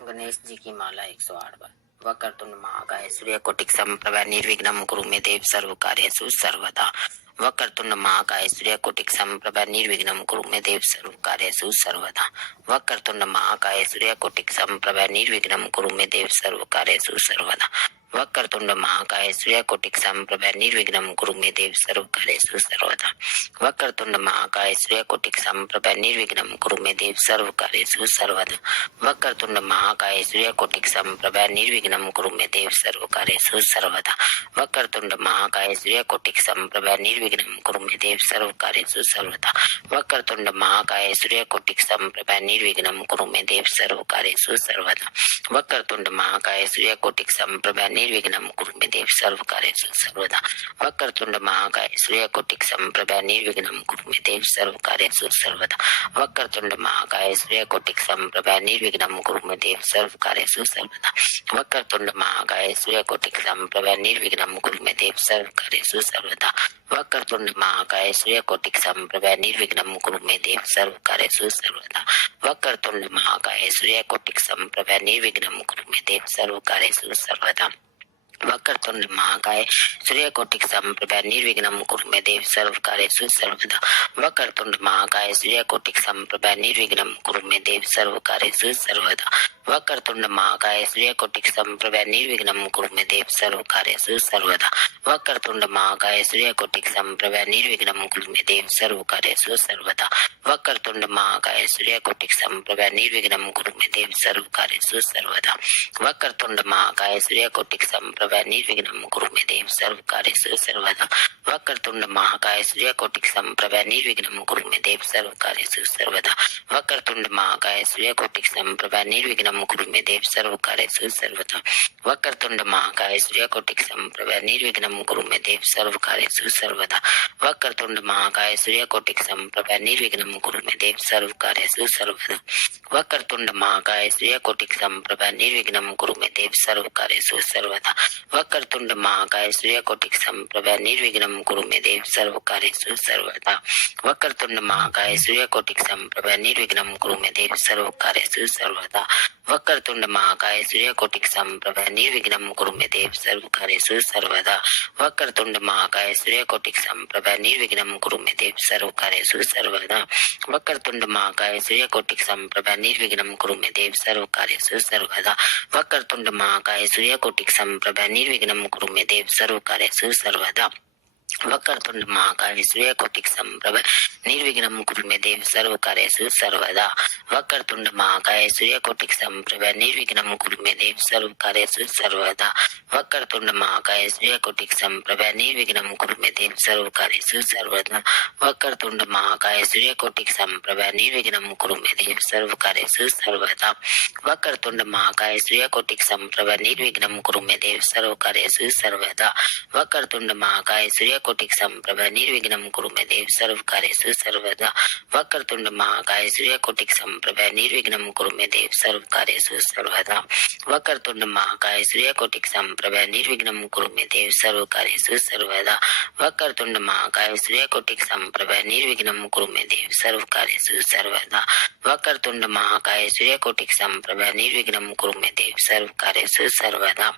गणेश जी की माला 108 बार। वक्रतुंड महाकाय सूर्यकोटिक समप्रभा निर्विघ्नं कुरु मे देव सर्व कार्येषु सर्वदा। वक्रतुंड महाकाय सूर्यकोटिक समप्रभा निर्विघ्नं कुरु मे देव सर्व कार्येषु सर्वदा। वक्रतुंड महाकाय सूर्यकोटिक समप्रभा निर्विघ्नं कुरु मे देव सर्व कार्येषु सर्वदा। वक्रतुंड महाकाय सूर्यकोटिक समप्रभा निर्विघ्नं कुरु मे देव सर्व कार्येषु सर्वदा। वक्रतुंड महाकाय सूर्यकोटिक समप्रभा निर्विघ्नं कुरु मे देव सर्व कार्येषु सर्वदा। वक्रतुंड महाकाय सूर्यकोटिक समप्रभा निर्विघ्नं कुरु मे देव सर्व कार्येषु सर्वदा। वक्रतुंड महाकाय सूर्यकोटिक समप्रभा निर्विघ्नं कुरु मे देव सर्व कार्येषु सर्वदा। वक्रतुंड महाकाय सूर्यकोटिक समप्रभा निर्विघ्नं कुरु मे देव सर्व कार्येषु सर्वदा। वक्रतुंड महाकाय सूर्यकोटिक समप्रभा निर्विघ्नं कुरु मे देव सर्व कार्येषु सर्वदा। वक्रतुंड महाकाय सूर्यकोटिक समप्रभा निर्विघ्नं कुरु मे देव सर्व कार्येषु सर्वदा। वक्रतुंड महाकाय सूर्यकोटिक समप्रभा निर्विघ्नं कुरु मे देव सर्व कार्येषु सर्वदा। वक्रतुंड महाकाय सूर्यकोटिक समप्रभा निर्विघ्नं कुरु मे देव सर्व कार्येषु सर्वदा। वक्रतुंड महाकाय सूर्यकोटिक समप्रभा निर्विघ्नं कुरु मे देव सर्व कार्येषु सर्वदा। वक्रतुंड महाकाय सूर्यकोटिक समप्रभा निर्विघ्नं कुरु मे देव सर्व कार्येषु सर्वदा। वक्रतुंड महाकाय सूर्यकोटिक समप्रभा निर्विघ्नं कुरु मे देव सर्व कार्येषु सर्वदा। वक्रतुंड महाकाय सूर्यकोटिक समप्रभा निर्विघ्नं कुरु मे देव सर्व कार्येषु सर्वदा। वक्रतुंड महाकाय सूर्यकोटिक समप्रभा निर्विघ्नं कुरु मे देव सर्व कार्येषु सर्वदा। वक्रतुंड महाकाय सूर्यकोटिक समप्रभा निर्विघ्नं कुरु मे देव सर्व कार्येषु सर्वदा। वक्रतुंड महाकाय सूर्यकोटिक समप्रभा निर्विघ्नं कुरु मे देव सर्व कार्येषु सर्वदा। वक्रतुंड महाकाय सूर्यकोटिक समप्रभा निर्विघ्नं कुरु मे देव सर्व कार्येषु सर्वदा। वक्रतुंड महाकाय सूर्यकोटिक समप्रभा निर्विघ्नं कुरु मे देव सर्व कार्येषु सर्वदा। वक्रतुंड महाकाय सूर्यकोटिक समप्रभा निर्विघ्नं कुरु मे देव सर्व कार्येषु सर्वदा। वक्रतुंड महाकाय सूर्यकोटिक समप्रभा निर्विघ्नं कुरु मे देव सर्व कार्येषु सर्वदा। वक्रतुंड महाकाय सूर्यकोटिक समप्रभा निर्विघ्नं कुरु मे देव सर्व कार्येषु सर्वदा। वक्रतुंड महाकाय सूर्यकोटिक समप्रभा निर्विघ्नं कुरु मे देव सर्व कार्येषु सर्वदा। वक्रतुंड महाकाय सूर्यकोटिक समप्रभा निर्विघ्नं कुरु मे देव सर्व कार्येषु सर्वदा। वक्रतुंड महाकाय सूर्यकोटिक समप्रभा निर्विघ्नं कुरु मे देव सर्व कार्येषु सर्वदा। वक्रतुंड महाकाय सूर्यकोटिक समप्रभा निर्विघ्नं कुरु मे देव सर्व कार्येषु सर्वदा। वक्रतुंड महाकाय सूर्यकोटिक समप्रभा निर्विघ्नं कुरु मे देव सर्व कार्येषु सर्वदा। वक्रतुंड महाकाय सूर्यकोटिक समप्रभा निर्विघ्नं कुरु मे देव सर्व कार्येषु सर्वदा। वक्रतुंड महाकाय सूर्यकोटिक समप्रभा निर्विघ्नं कुरु मे देव सर्व कार्येषु सर्वदा। वक्रतुंड महाकाय सूर्यकोटिक समप्रभा निर्विघ्नं कुरु मे देव सर्व कार्येषु सर्वदा। वक्रतुंड महाकाय सूर्यकोटिक समप्रभा निर्विघ्नं कुरु मे देव सर्व कार्येषु सर्वदा। वक्रतुंड महाकाय सूर्यकोटिक समप्रभा निर्विघ्नं कुरु मे देव सर्व कार्येषु सर्वदा। वक्रतुंड महाकाय सूर्यकोटिक समप्रभा निर्विघ्नं कुरु मे देव सर्व कार्येषु सर्वदा। वक्रतुंड महाकाय सूर्यकोटिक समप्रभा निर्विघ्नं कुरु मे देव सर्व कार्येषु सर्वदा। वक्रतुंड महाकाय सूर्यकोटिक समप्रभा निर्विघ्नं कुरु मे देव सर्व कार्येषु सर्वदा। वक्रतुंड महाकाय सूर्यकोटिक समप्रभा निर्विघ्नं कुरु मे देव सर्व कार्येषु सर्वदा। वक्रतुंड महाकाय सूर्यकोटिक समप्रभा निर्विघ्नं कुरु मे देव सर्व कार्येषु सर्वदा। वक्रतुंड महाकाय सूर्यकोटिक समप्रभा निर्विघ्नं कुरु मे देव सर्व कार्येषु सर्वदा। वक्रतुंड महाकाय सूर्यकोटिक समप्रभा निर्विघ्नं कुरु मे देव सर्व कार्येषु सर्वदा।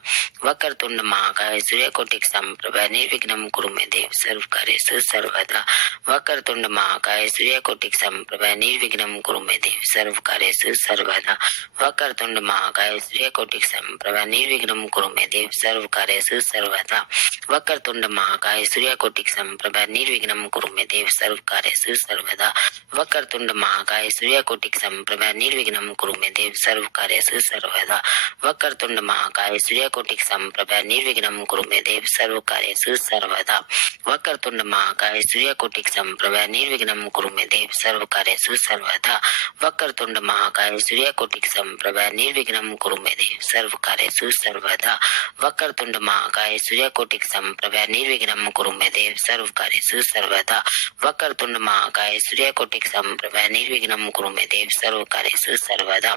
वक्रतुंड महाकाय सूर्यकोटिक समप्रभा निर्विघ्नं कुरु मे देव सर्व कार्येषु सर्वदा। वक्रतुंड महाकाय सूर्यकोटिक समप्रभा निर्विघ्नं कुरु मे देव सर्व कार्येषु सर्वदा। वक्रतुंड महाकाय सूर्यकोटिक समप्रभा निर्विघ्नं कुरु मे देव सर्व कार्येषु सर्वदा। वक्रतुंड महाकाय सूर्यकोटिक समप्रभा निर्विघ्नं कुरु मे देव सर्व कार्येषु सर्वदा। वक्रतुंड महाकाय सूर्यकोटिक समप्रभा निर्विघ्नं कुरु मे देव सर्व कार्येषु सर्वदा। वक्रतुंड महाकाय सूर्यकोटिक समप्रभा निर्विघ्नं कुरु मे देव सर्व कार्येषु सर्वदा। वक्रतुंड महाकाय सूर्यकोटिक समप्रभा निर्विघ्नं कुरु मे देव सर्व कार्येषु सर्वदा। वक्रतुंड महाकाय सूर्यकोटिक समप्रभा निर्विघ्नं कुरु मे देव सर्व कार्येषु सर्वदा। वक्रतुंड महाकाय सूर्यकोटिक समप्रभा निर्विघ्नं कुरु मे देव सर्व कार्येषु सर्वदा। वक्रतुंड महाकाय सूर्यकोटिक समप्रभा निर्विघ्नं कुरु मे देव सर्व कार्येषु सर्वदा।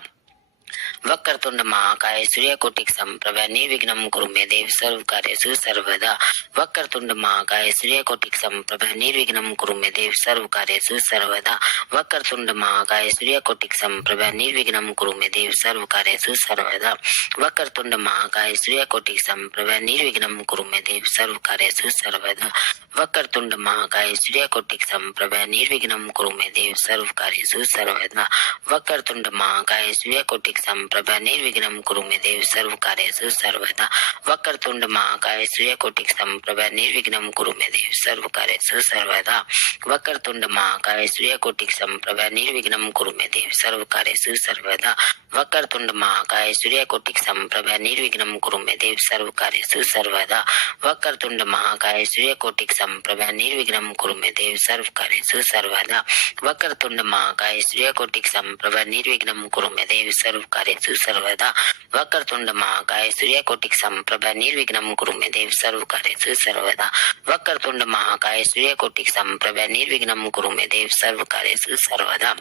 वक्रतुंड महाकाय सूर्यकोटि संप्रभ निर्विघ्नं कुरु मे देव सर्वकार्येषु सर्वदा। वक्रतुंड महाकाय सूर्यकोटि संप्रभ निर्विघ्नं कुरु मे देव सर्वकार्येषु सर्वदा। वक्रतुंड महाकाय सूर्यकोटि संप्रभ निर्विघ्नं कुरु मे देव सर्वकार्येषु सर्वदा। वक्रतुंड महाकाय सूर्यकोटि संप्रभ निर्विघ्नं कुरु मे देव सर्वकार्येषु सर्वदा। वक्रतुंड महाकाय सूर्यकोटि संप्रभ निर्विघ्नं कुरु मे देव सर्वकार्येषु सर्वदा। वक्रतुंड महाकाय सूर्यकोटि संप्रभ निर्विघ्नं कुरु मे देव सर्वकार्येषु सर्वदा। वक्रतुंड महाकाय सूर्यकोटि संप्रभ निर्विघ्नं कुरु मे देव सर्वकार्येषु सर्वदा। वक्रतुंड महाकाय सूर्यकोटि संप्रभ निर्विघ्नं कुरु मे देव सर्वकार्येषु सर्वदा। वक्रतुंड महाकाय सूर्यकोटि संप्रभ निर्विघ्नं कुरु मे देव सर्वकार्येषु सर्वदा। वक्रतुंड महाकाय सूर्यकोटि संप्रभ निर्विघ्नं कुरु मे देव सर्वकार्येषु सर्वदा। वक्रतुंड महाकाय सूर्यकोटि संप्रभ निर्विघ्नं कुरु मे देव सर्वकार्येषु सर्वदा। वक्रतुंड महाकाय सूर्यकोटि संप्रभ निर्विघ्नं कुरु मे देव सर्वकार्येषु सर्वदा। वक्रतुंड महाकाय सूर्यकोटि संप्रभ निर्विघ्नं कुरु मे देव सर्वकार्येषु सर्वदा।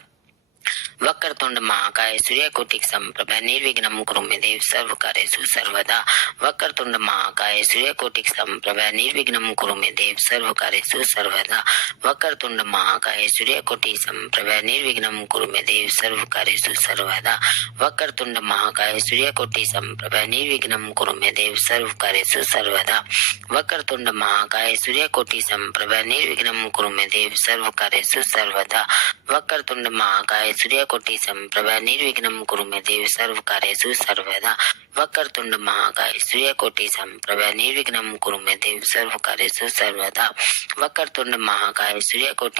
वक्रतुंड महाकाय सूर्यकोटि संप्रभ निर्विघ्नं कुरु मे देव सर्वकार्येषु सर्वदा। वक्रतुंड महाकाय सूर्यकोटि संप्रभ निर्विघ्नं कुरु मे देव सर्वकार्येषु सर्वदा। वक्रतुंड महाकाय सूर्यकोटि संप्रभ निर्विघ्नं कुरु मे देव सर्वकार्येषु सर्वदा। वक्रतुंड महाकाय सूर्यकोटि संप्रभ निर्विघ्नं कुरु मे देव सर्वकार्येषु सर्वदा। वक्रतुंड महाकाय सूर्यकोटि संप्रभ निर्विघ्नं कुरु मे देव सर्वकार्येषु सर्वदा। वक्रतुंड महाकाय सूर्यकोटि संप्रभ निर्विघ्नं कुरु मे देव सर्वकार्येषु सर्वदा। वक्रतुंड महाकाय सूर्यकोटि संप्रभ निर्विघ्नं कुरु मे देव सर्वकार्येषु सर्वदा। वक्रतुंड महाकाय सूर्यकोटि संप्रभ निर्विघ्नं कुरु मे देव सर्वकार्येषु सर्वदा। वक्रतुंड महाकाय सूर्यकोटि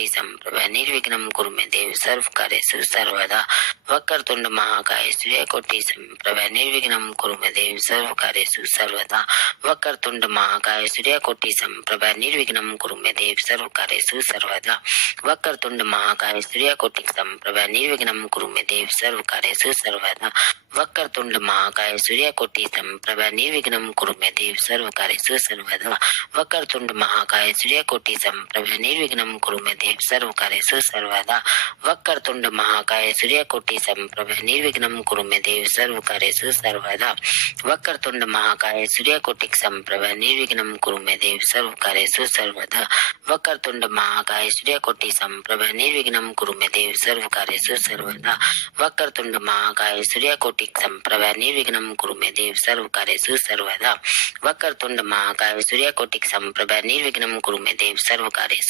संप्रभ निर्विघ्नं कुरु मे देव सर्वकार्येषु सर्वदा। वक्रतुंड महाकाय सूर्यकोटि संप्रभ निर्विघ्नं कुरु मे देव सर्वकार्येषु सर्वदा। वक्रतुंड महाकाय सूर्यकोटि संप्रभ निर्विघ्नं कुरु मे देव सर्वकार्येषु सर्वदा। वक्रतुंड महाकाय सूर्यकोटि संप्रभ निर्विघ्नं कुरु मे देव सर्वकार्येषु सर्वदा। वक्रतुंड महाकाय सूर्यकोटि संप्रभ निर्विघ्नं कुरु मे देव सर्वकार्येषु सर्वदा। वक्रतुंड महाकाय सूर्यकोटि संप्रभ निर्विघ्नं कुरु मे देव सर्वकार्येषु सर्वदा। वक्रतुंड महाकाय सूर्यकोटि संप्रभ निर्विघ्नं कुरु मे देव सर्वकार्येषु सर्वदा। वक्रतुंड महाकाय सूर्यकोटि संप्रभ निर्विघ्नं कुरु मे देव सर्वकार्येषु सर्वदा। वक्रतुंड महाकाय सूर्यकोटि संप्रभ निर्विघ्नं कुरु मे देव सर्वकार्येषु सर्वदा। वक्रतुंड महाकाय सूर्यकोटि संप्रभ निर्विघ्नं कुरु मे देव सर्वकार्येषु सर्वदा। वक्रतुंड महाकाय सूर्यकोटि संप्रभ निर्विघ्नं कुरु मे देव सर्वकार्येषु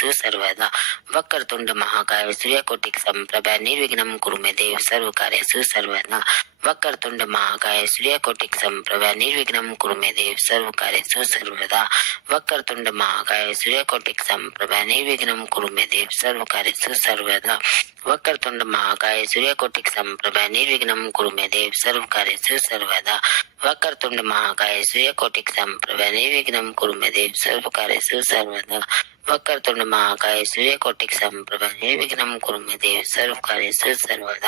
सर्वदा। वक्रतुंड महाकाय सूर्यकोटि संप्रभ निर्विघ्नं कुरु मे देव सर्वकार्येषु सर्वदा। वक्रतुंड महाकाय सूर्यकोटि संप्रभ निर्विघ्नं कुरु मे देव सर्वकार्येषु सर्वदा। वक्रतुंड महाकाय सूर्यकोटि संप्रभ निर्विघ्नं कुरु मे देव सर्वकार्येषु सर्वदा। वक्रतुंड महाकाय सूर्यकोटि संप्रभ निर्विघ्नं कुरु मे देव सर्वकार्येषु सर्वदा। वक्रतुंड महाकाय सूर्यकोटि संप्रभ निर्विघ्नं कुरु मे देव सर्वकार्येषु सर्वदा। वक्रतुंड महाकाय सूर्यकोटि संप्रभ निर्विघ्नं कुरु मे देव सर्वकार्येषु सर्वदा।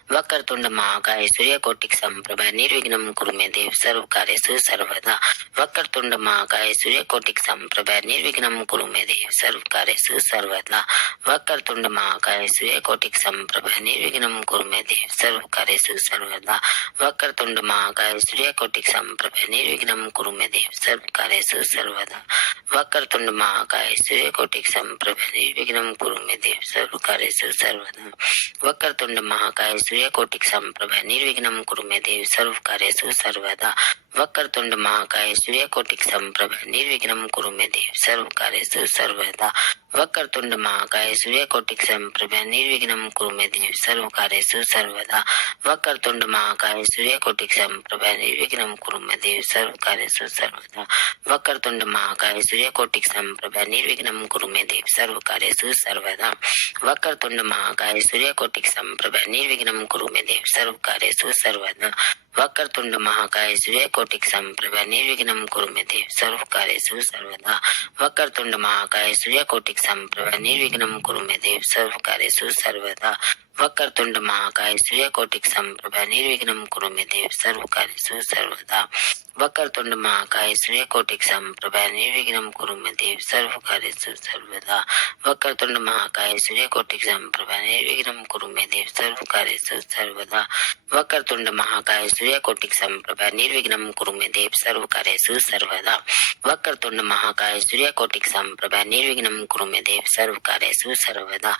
वक्रतुंड महाकाय सूर्यकोटि संप्रभ निर्विघ्नं कुरु मे देव सर्वकार्येषु सर्वदा। वक्रतुंड महाकाय सूर्यकोटि संप्रभ निर्विघ्नं कुरु मे देव सर्वकार्येषु सर्वदा। वक्रतुंड महाकाय सूर्यकोटि संप्रभ निर्विघ्नं कुरु मे देव सर्वकार्येषु सर्वदा। वक्रतुंड महाकाय सूर्यकोटि संप्रभ निर्विघ्नं कुरु मे देव सर्वकार्येषु सर्वदा। वक्रतुंड महाकाय सूर्यकोटि संप्रभ निर्विघ्नं कुरु मे देव सर्वकार्येषु सर्वदा। वक्रतुंड महाकाय सूर्यकोटि संप्रभ निर्विघ्नं कुरु मे देव सर्वकार्येषु सर्वदा। वक्रतुंड महाकाय सूर्यकोटि संप्रभ निर्विघ्नं कुरु मे देव सर्वकार्येषु सर्वदा। वक्रतुंड महाकाय सूर्यकोटि संप्रभ निर्विघ्नं कुरु मे देव सर्वकार्येषु सर्वदा। वक्रतुंड महाकाय सूर्यकोटि संप्रभ निर्विघ्नं कुरु मे देव सर्वकार्येषु सर्वदा। वक्रतुंड महाकाय सूर्यकोटि संप्रभ निर्विघ्नं कुरु मे देव सर्वकार्येषु सर्वदा। वक्रतुंड महाकाय सूर्यकोटि संप्रभ निर्विघ्नं कुरु मे देव सर्वकार्येषु सर्वदा। वक्रतुंड महाकाय सूर्यकोटि संप्रभ निर्विघ्नं कुरु मे देव सर्वकार्येषु सर्वदा। वक्रतुंड महाकाय सूर्यकोटि संप्रभ निर्विघ्नं कुरु मे देव सर्वकार्येषु सर्वदा। वक्रतुंड महाकाय सूर्यकोटि समप्रभ निर्विघ्नं कुरु मे देव सर्वकार्येषु सर्वदा वक्रतुंड महाकाय सूर्यकोटि समप्रभ निर्विघ्नं कुरु मे देव सर्वकार्येषु सर्वदा वक्रतुंड महाकाय सूर्यकोटि समप्रभ निर्विघ्नं कुरु मे देव सर्वकार्येषु सर्वदा वक्रतुंड महाकाय सूर्यकोटि समप्रभ निर्विघ्नं कुरु मे देव सर्वकार्येषु सर्वदा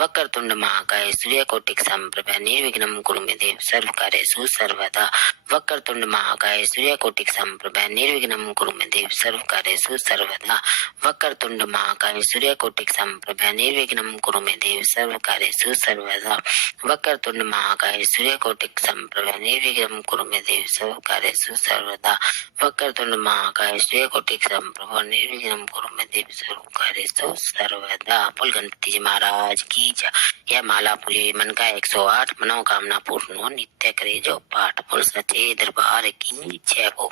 वक्रतुंड महाकाय सूर्यकोटि समप्रभ निर्विघ्नं कुरु मे देव सर्वकार्येषु सर्वदा वक्रतुंड महाकाय सूर्यकोटि समप्रभ निर्विघ्नं कुरु मे देव सर्वकार्येषु सर्वदा वक्रतुंड महाकाय सूर्यकोटि समप्रभ निर्विघ्नं कुरु मे देव सर्वकार्येषु सर्वदा वक्रतुंड महाकाय सूर्यकोटि समप्रभ निर्विघ्नं कुरु मे देव सर्वकार्येषु सर्वदा वक्रतुंड महाकाय सूर्यकोटि समप्रभ निर्विघ्नं कुरु मे देव सर्वकार्येषु सर्वदा। बोल गणपति जी महाराज की जय। यह माला पुली मन का 108 मनोकामना पूर्ण हो, नित्य करे जो पाठ। बोल सच्चे दरबार की जय हो।